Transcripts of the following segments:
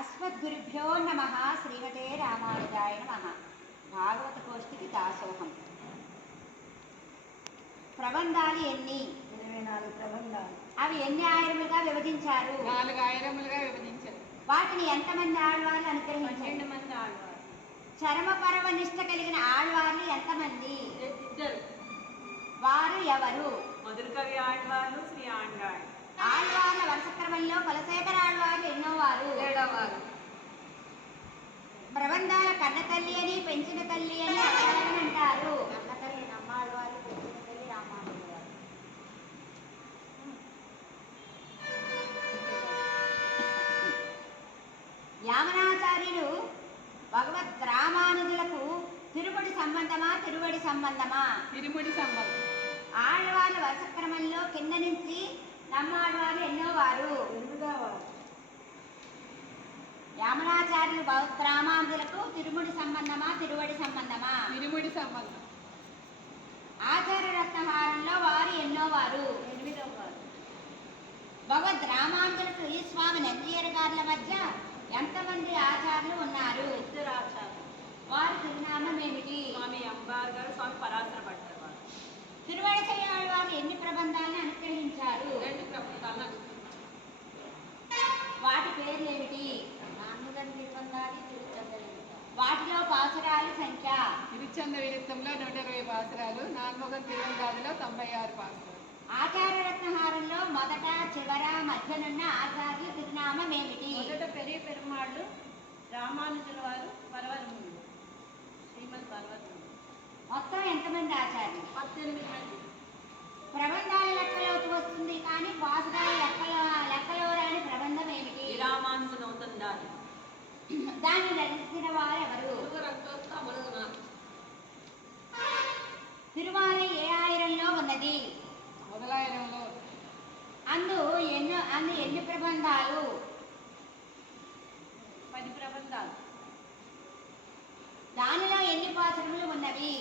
అస్మద్గురుభ్యో నమః. శ్రీమతే రామానుజాయ నమః. భాగవత కోష్టికి దాసోహం. ప్రబంధాలు ఎన్ని? 24 ప్రబంధాలు. అవి ఎన్ని ఆయరములుగా విభజించారు? 4 ఆయరములుగా విభజించారు. వాటిని ఎంతమంది ఆళ్వార్లు అనుగ్రహించారు? 12 మంది ఆళ్వారు. చరమ పరమ నిష్ట కలిగిన ఆళ్వార్లు ఎంతమంది? 2. వారు ఎవరు? మధురకవి ఆళ్వారు, శ్రీ ఆండాళ్. ఆళ్వార్ల వరుస క్రమంలో కులశేఖర ఆళ్వార్లు ఎన్నో వారు? 7వ వారు. ప్రబంధాల కన్న తల్లి అని పెంచిన తల్లి అని ఎవరెవరిని అంటారు? కన్న తల్లి నమ్మాళ్వారు, పెంచిన తల్లి రామానుజుల వారు. యామనాచార్యులు భగవద్ రామానుజులకు తిరుముడి సంబంధమా తిరువడి సంబంధమా? తిరుముడి సంబంధం. ఆళ్వార్ల వరుస క్రమంలో కింద నుంచి నమ్మాళ్వారు ఎన్నో వారు? 8వ వారు. యామనాచార్యులు భగవద్ రామానుజులకు తిరుముడి సంబంధమా తిరువడి సంబంధమా? తిరుముడి సంబంధం. ఆచార్య రత్నహారంలో వారు ఎన్నో వారు? 8వ వారు. భగవద్ రామానుజులకు ఈ స్వామి నందియర్ గారుల మధ్య ఎంతమంది ఆచార్యులు ఉన్నారు? 2 ఆచార్యులు. వారి తిరునామం ఏమిటి? స్వామి అంబార్ గారు, స్వామి పరాశర భట్టర్ వారు. తిరువడిసై ఆళ్వారు ఎన్ని ప్రబంధాలను అనుగ్రహించారు? 2 ప్రబంధాలు. వాటి పేర్లు ఏమిటి? నాన్నగంటి నిబంధాలు, తిరుచంద విరుత్తం. వాటిలో పాసురాల సంఖ్య? తిరుచంద విరుత్తంలో 120 పాసురాలు, నాన్మొగం తిరువందాదిలో 96 పాసురాలు. ఆచార్య రత్నహారంలో మొదట చివర మధ్యనున్న ఆచార్యుల తిరునామం ఏమిటి? మొదట పెరియ పెరుమాళ్ళు రామానుజుల వారు, పర్వతములు శ్రీమద్ పర్వతములు. మొత్తం ఎంతమంది ఆచార్యులు? 18 మంది. ప్రబంధాల లెక్కలోకి వస్తుంది కానీ పాసురాల లెక్కలో రాని ప్రబంధం ఏమిటి? రామానుజ నౌతందాది. దాన్ని రచించిన వారు ఎవరు? తిరువాలై ఏ ఆయిరంలో ఉన్నది? మొదలాయనంలో. అందు ఎన్ని ప్రబంధాలు? 10 ప్రబంధాలు. దానిలో ఎన్ని పాసురములు ఉన్నవి?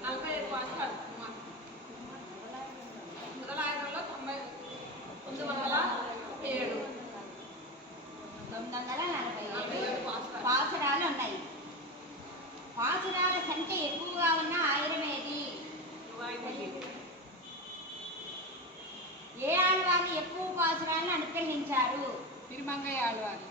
45. మొదలాయనంలో 907. 947 పాసురాలు ఉన్నాయి. పాసురాల సంఖ్య ఎక్కువగా ఉన్న ఆయిరం ఏది? ఏ ఆళ్వారిని ఎక్కువ పాసురాలను అనుగ్రహించారు? తిరుమంగయ్య ఆళ్వారు.